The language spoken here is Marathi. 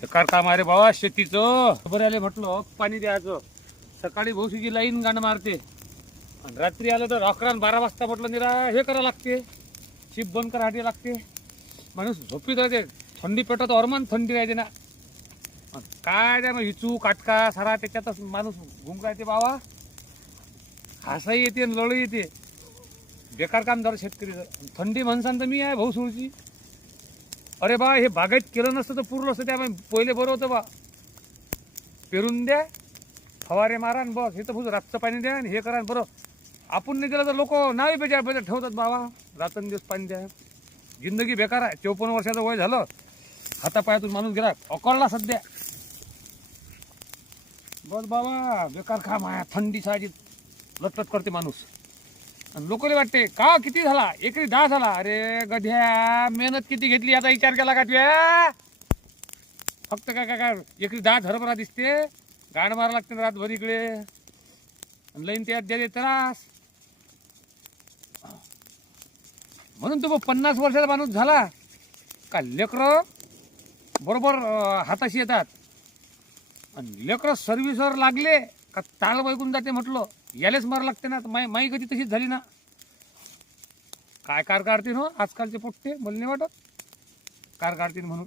बेकार काम आहे रे बाबा शेतीचं. बरं आले म्हटलं पाणी द्यायचं. सकाळी भोवशीची लाईन गाणं मारते आणि रात्री आलं तर 11-12 वाजता म्हटलं निरा हे करा लागते, शिप बंद करायला लागते. माणूस झोपीत राहते, थंडी पेटत ऑरमान थंडी राहते ना. काय त्या हिचू काटका सारा त्याच्यातच माणूस घुमकायते बाबा. हसाही येते आणि लढ येते. बेकार काम झालं शेतकरीचं. थंडी म्हणसान तर मी आहे भाऊ सुळची. अरे बा हे बागायत केलं नसतं तर पुरलं असतं. त्या पहिले बरं होतं बा, पेरून द्या, फवारे मारा आणि बस. हे तर भूज रातचं पाणी द्या आणि हे करा बरं. आपण नाही दिलं तर लोक नावे बेजार बेजार ठेवतात बाबा. रात्रंदिवस पाणी द्या. जिंदगी बेकार आहे. 54 वर्षाचं वय झालं, हातापायातून माणूस गेला अकळला सध्या. बस बाबा बेकार काम आहे. थंडी साजी लटलट करते माणूस. आणि लोकांना वाटते का किती झाला, एकरी 10 झाला. अरे गध्या मेहनत किती घेतली याचा विचार केला का तुया? फक्त काय काय काय एकरी 10 हरभरा दिसते. गाड मारा लागते रातभर इकडे. लईन त्यात द्या त्रास. म्हणून तो 50 वर्षाचा माणूस झाला का लेकरं बरोबर हाताशी येतात. आणि लेकरं सर्व्हिसवर लागले का ताळ वैकून जाते. म्हटलं यालेच मारा लागते ना. माई कधी तशीच झाली ना. काय कार काढते ना आजकालचे पोट्टे, मला नाही वाटत कार काढतील म्हणून.